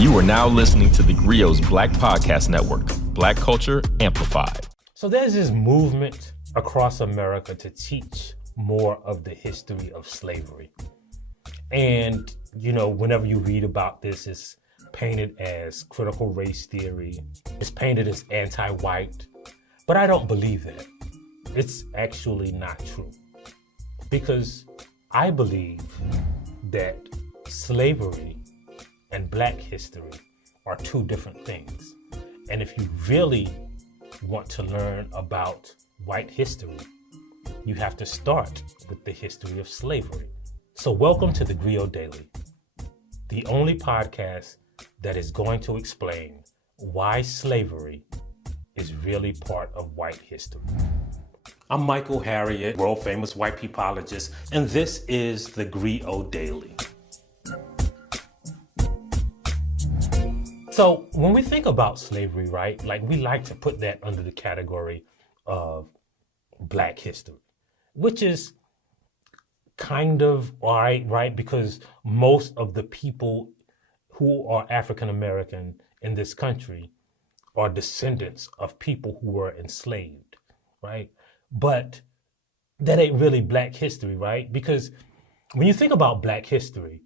You are now listening to theGrio's Black Podcast Network, Black Culture Amplified. So there's this movement across America to teach more of the history of slavery. And, you know, whenever you read about this, it's painted as critical race theory. It's painted as anti-white. But I don't believe that. It's actually not true. Because I believe that slavery and Black history are two different things. And if you really want to learn about white history, you have to start with the history of slavery. So welcome to theGrio Daily, the only podcast that is going to explain why slavery is really part of white history. I'm Michael Harriot, world famous white peopleologist, and this is theGrio Daily. So when we think about slavery, right, like we like to put that under the category of Black history, which is kind of all right? Because most of the people who are African American in this country are descendants of people who were enslaved, right? But that ain't really Black history, right? Because when you think about Black history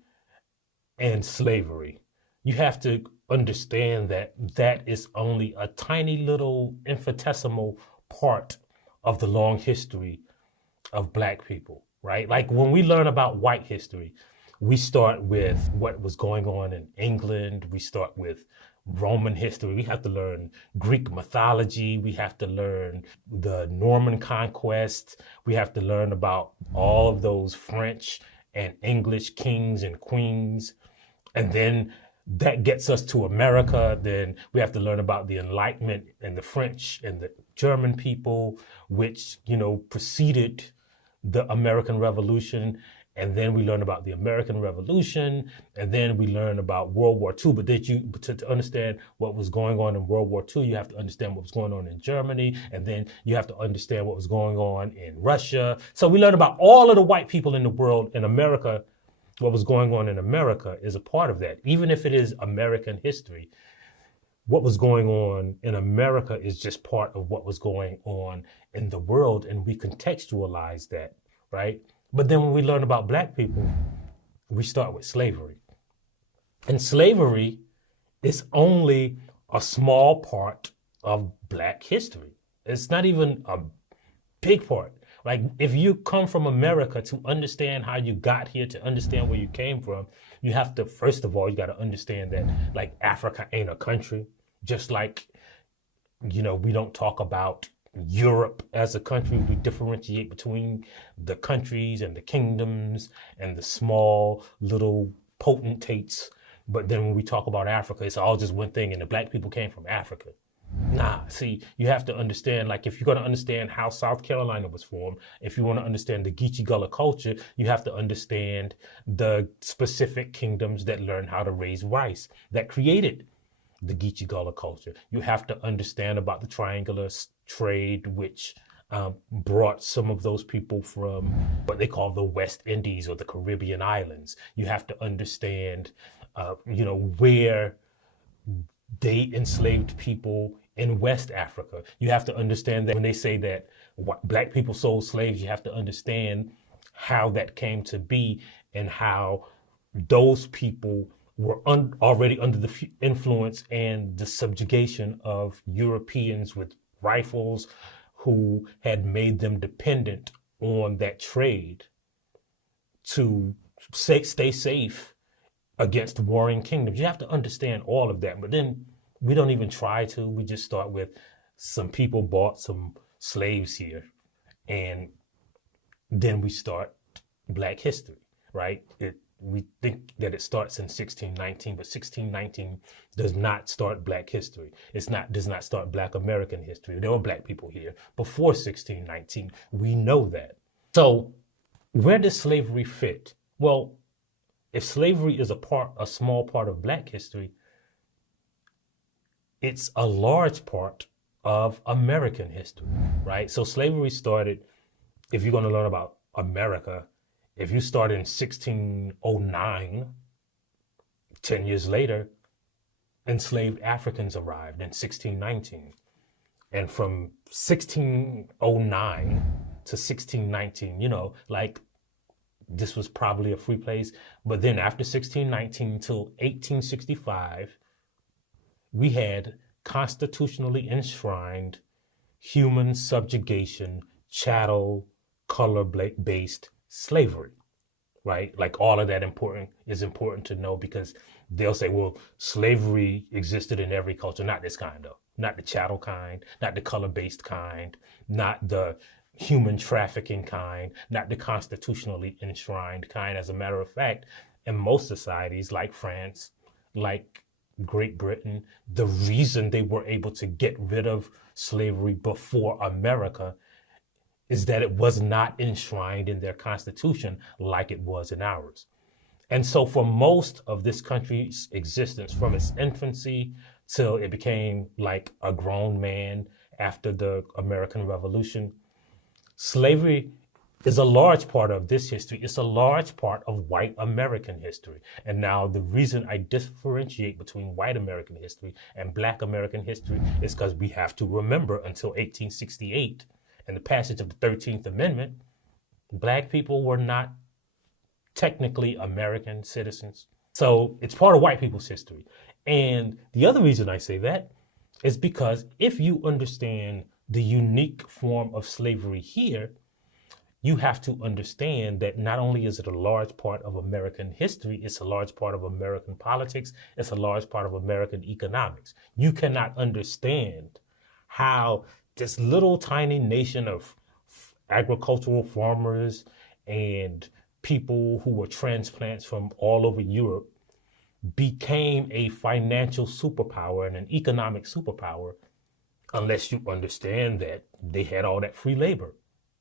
and slavery, you have to understand that that is only a tiny little infinitesimal part of the long history of Black people, right? Like when we learn about white history, we start with what was going on in England. We start with Roman history. We have to learn Greek mythology. We have to learn the Norman conquest. We have to learn about all of those French and English kings and queens. And then that gets us to America. Then we have to learn about the Enlightenment and the French and the German people, which, you know, preceded the American Revolution. And then we learn about the American Revolution, and then we learn about World War II. But to understand what was going on in World War II, you have to understand what was going on in Germany, and then you have to understand what was going on in Russia. So we learn about all of the white people in the world. In America, what was going on in America is a part of that. Even if it is American history, what was going on in America is just part of what was going on in the world, and we contextualize that, right? But then when we learn about Black people, we start with slavery. And slavery is only a small part of Black history. It's not even a big part. Like if you come from America, to understand how you got here, to understand where you came from, you have to, first of all, you got to understand that like Africa ain't a country. Just like, you know, we don't talk about Europe as a country. We differentiate between the countries and the kingdoms and the small little potentates. But then when we talk about Africa, it's all just one thing, and the Black people came from Africa. Nah, see, you have to understand, like if you're going to understand how South Carolina was formed, if you want to understand the Geechee Gullah culture, you have to understand the specific kingdoms that learned how to raise rice, that created the Geechee Gullah culture. You have to understand about the triangular trade, which brought some of those people from what they call the West Indies or the Caribbean islands. You have to understand, you know, where they enslaved people in West Africa. You have to understand that when they say that Black people sold slaves, you have to understand how that came to be and how those people were already under the influence and the subjugation of Europeans with rifles who had made them dependent on that trade to stay safe against warring kingdoms. You have to understand all of that. But then we don't even try to. We just start with some people bought some slaves here, and then we start Black history, right? We think that it starts in 1619, but 1619 does not start Black history. Does not start Black American history. There were Black people here before 1619. We know that. So where does slavery fit? Well, if slavery is a small part of Black history, it's a large part of American history, right? So slavery started, if you're going to learn about America, if you start in 1609, 10 years later, enslaved Africans arrived in 1619. And from 1609 to 1619, like this was probably a free place. But then after 1619 till 1865, we had constitutionally enshrined human subjugation, chattel, color-based slavery, right? Like all of that is important to know, because they'll say, well, slavery existed in every culture. Not this kind, though. Not the chattel kind, not the color-based kind, not the human trafficking kind, not the constitutionally enshrined kind. As a matter of fact, in most societies like France, like Great Britain, the reason they were able to get rid of slavery before America is that it was not enshrined in their constitution like it was in ours. And so for most of this country's existence, from its infancy till it became like a grown man after the American Revolution, slavery is a large part of this history. It's a large part of white American history. And now the reason I differentiate between white American history and black American history is because we have to remember until 1868 and the passage of the 13th Amendment, black people were not technically American citizens. So it's part of white people's history. And the other reason I say that is because if you understand the unique form of slavery here, you have to understand that not only is it a large part of American history, it's a large part of American politics, it's a large part of American economics. You cannot understand how this little tiny nation of agricultural farmers and people who were transplants from all over Europe became a financial superpower and an economic superpower unless you understand that they had all that free labor.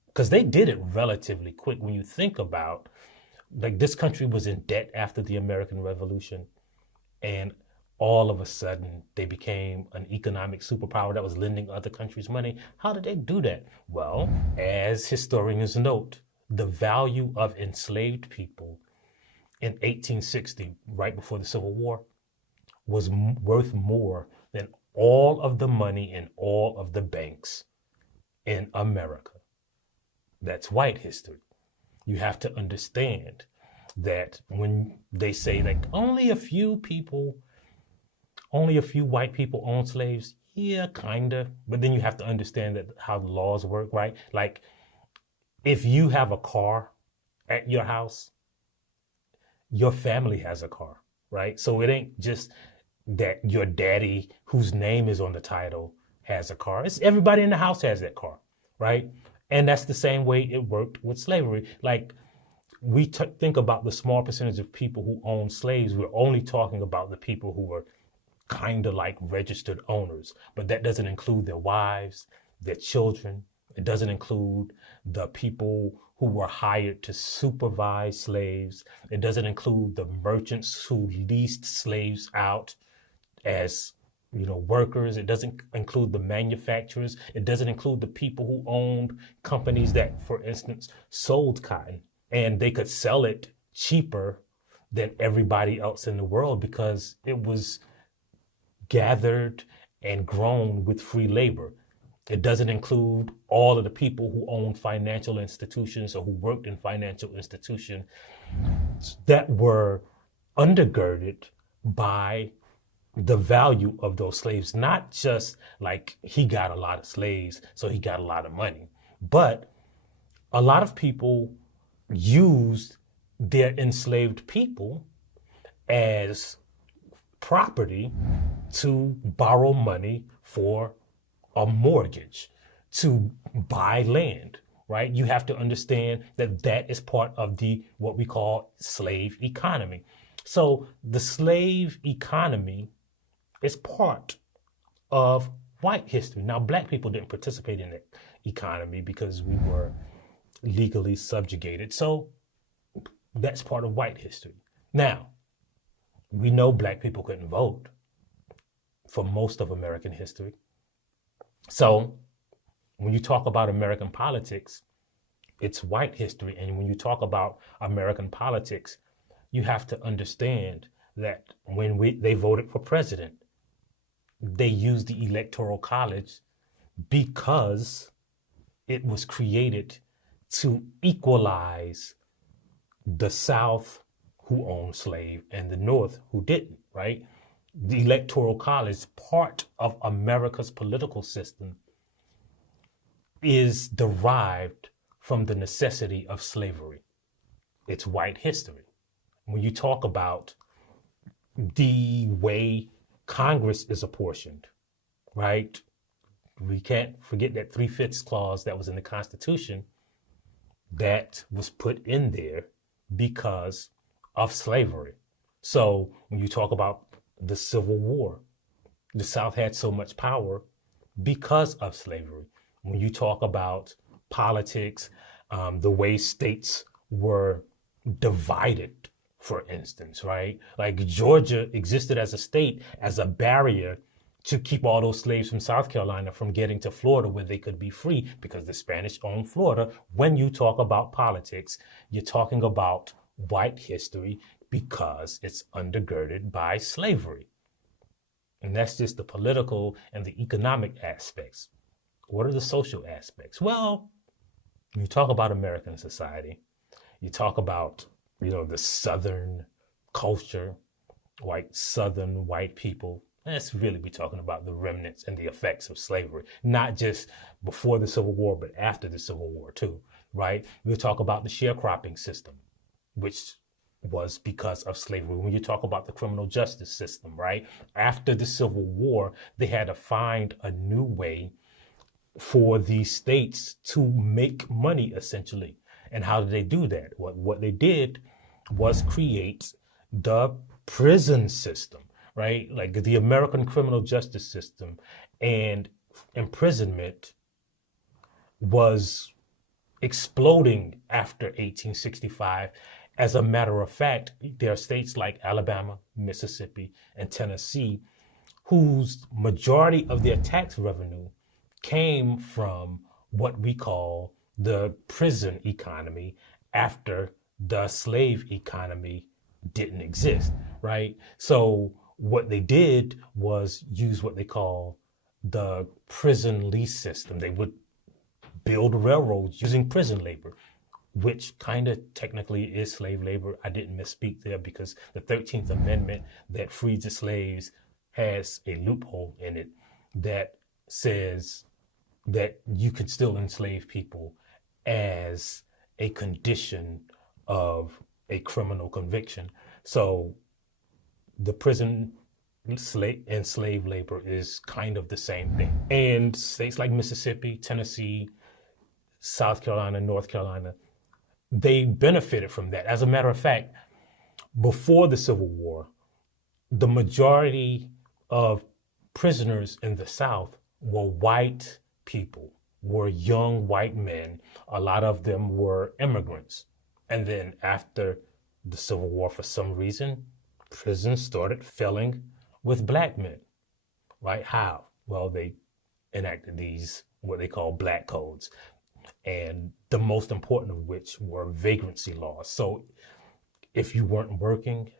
Because they did it relatively quick. When you think about, like, this country was in debt after the American Revolution, and all of a sudden they became an economic superpower that was lending other countries money. How did they do that? Well, as historians note, the value of enslaved people in 1860, right before the Civil War, was worth more than all of the money in all of the banks in America. That's white history. You have to understand that when they say like only a few white people own slaves, yeah, kinda. But then you have to understand that how the laws work, right? Like if you have a car at your house, your family has a car, right? So it ain't just that your daddy, whose name is on the title, has a car. It's everybody in the house has that car, right? And that's the same way it worked with slavery. Like we think about the small percentage of people who own slaves. We're only talking about the people who were kind of like registered owners, but that doesn't include their wives, their children. It doesn't include the people who were hired to supervise slaves. It doesn't include the merchants who leased slaves out as workers. It doesn't include the manufacturers. It doesn't include the people who owned companies that, for instance, sold cotton, and they could sell it cheaper than everybody else in the world because it was gathered and grown with free labor. It doesn't include all of the people who owned financial institutions or who worked in financial institutions that were undergirded by the value of those slaves. Not just like he got a lot of slaves, so he got a lot of money, but a lot of people used their enslaved people as property to borrow money for a mortgage, to buy land, right? You have to understand that that is part of what we call slave economy. So the slave economy is part of white history. Now, black people didn't participate in that economy because we were legally subjugated. So that's part of white history. Now, we know black people couldn't vote for most of American history. So when you talk about American politics, it's white history. And when you talk about American politics, you have to understand that when they voted for president, they used the Electoral College because it was created to equalize the South who owned slaves and the North who didn't, right? The Electoral College, part of America's political system, is derived from the necessity of slavery. It's white history. When you talk about the way Congress is apportioned, right? We can't forget that 3/5 clause that was in the Constitution that was put in there because of slavery. So when you talk about the Civil War, the South had so much power because of slavery. When you talk about politics, the way states were divided, for instance, right? Like Georgia existed as a state as a barrier to keep all those slaves from South Carolina from getting to Florida where they could be free because the Spanish owned Florida. When you talk about politics, you're talking about white history because it's undergirded by slavery. And that's just the political and the economic aspects. What are the social aspects? Well, you talk about American society, you talk about, the Southern culture, Southern white people. Let's really be talking about the remnants and the effects of slavery, not just before the Civil War, but after the Civil War too, right? We'll talk about the sharecropping system, which was because of slavery. When you talk about the criminal justice system, right? After the Civil War, they had to find a new way for these states to make money, essentially. And how did they do that? What they did was create the prison system, right? Like the American criminal justice system, and imprisonment was exploding after 1865. As a matter of fact, there are states like Alabama, Mississippi, and Tennessee whose majority of their tax revenue came from what we call the prison economy after the slave economy didn't exist, right? So what they did was use what they call the prison lease system. They would build railroads using prison labor, which kind of technically is slave labor. I didn't misspeak there because the 13th Amendment that frees the slaves has a loophole in it that says that you can still enslave people as a condition of a criminal conviction. So the prison and slave labor is kind of the same thing. And states like Mississippi, Tennessee, South Carolina, North Carolina, they benefited from that. As a matter of fact, before the Civil War, the majority of prisoners in the South were white people, were young white men. A lot of them were immigrants. And then after the Civil War, for some reason, prisons started filling with black men, right? How? Well, they enacted these, what they call black codes. And the most important of which were vagrancy laws. So if you weren't working,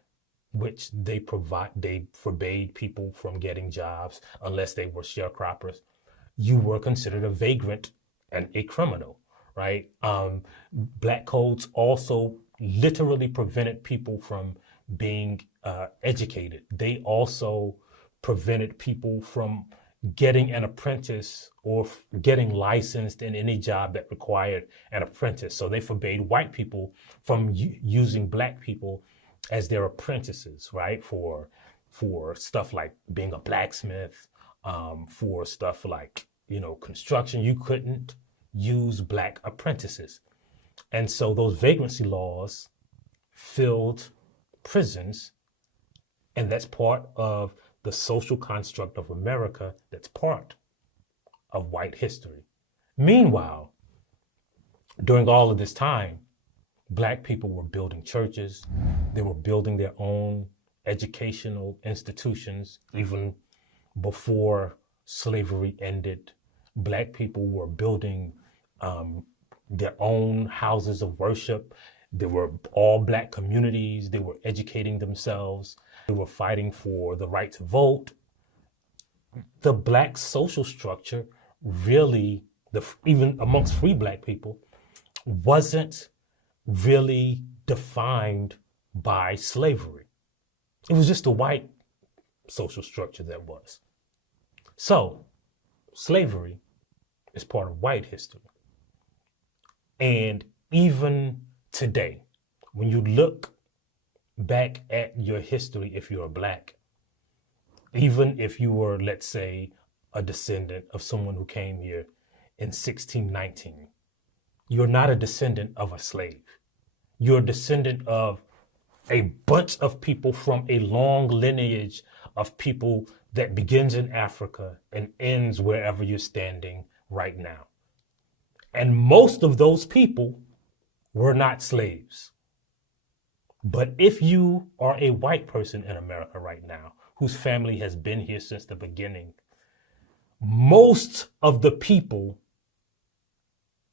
which they forbade people from getting jobs unless they were sharecroppers, you were considered a vagrant and a criminal, right? Black codes also literally prevented people from being educated. They also prevented people from getting an apprentice or getting licensed in any job that required an apprentice. So they forbade white people from using black people as their apprentices, right? For stuff like being a blacksmith, for stuff like, construction. You couldn't use black apprentices. And so those vagrancy laws filled prisons, and that's part of the social construct of America, that's part of white history. Meanwhile, during all of this time, black people were building churches, they were building their own educational institutions. Even before slavery ended, black people were building their own houses of worship. There were all black communities. They were educating themselves. They were fighting for the right to vote. the black social structure really, even amongst free black people, wasn't really defined by slavery. It was just the white social structure that was. So slavery is part of white history. And even today, when you look back at your history, if you're black, even if you were, let's say, a descendant of someone who came here in 1619, you're not a descendant of a slave. You're a descendant of a bunch of people from a long lineage of people that begins in Africa and ends wherever you're standing right now. And most of those people were not slaves. But if you are a white person in America right now, whose family has been here since the beginning, most of the people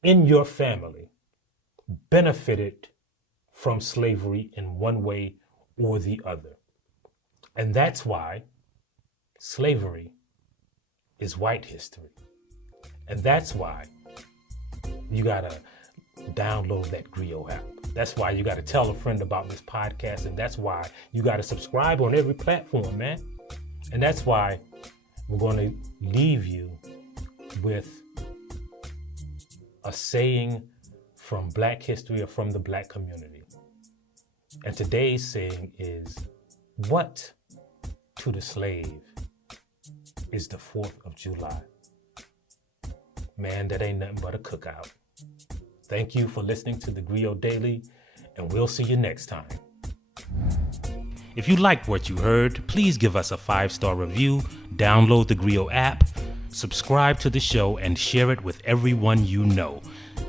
in your family benefited from slavery in one way or the other. And that's why slavery is white history. And that's why you gotta download that theGrio app. That's why you gotta tell a friend about this podcast. And that's why you gotta subscribe on every platform, man. And that's why we're gonna leave you with a saying from Black history or from the Black community. And today's saying is, what to the slave is the 4th of July? Man, that ain't nothing but a cookout. Thank you for listening to theGrio Daily, and we'll see you next time. If you liked what you heard, please give us a 5-star review, download the theGrio app, subscribe to the show, and share it with everyone you know.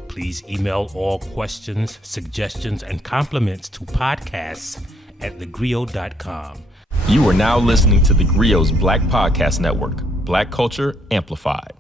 Please email all questions, suggestions, and compliments to podcasts@thegrio.com. You are now listening to theGrio's Black Podcast Network, Black Culture Amplified.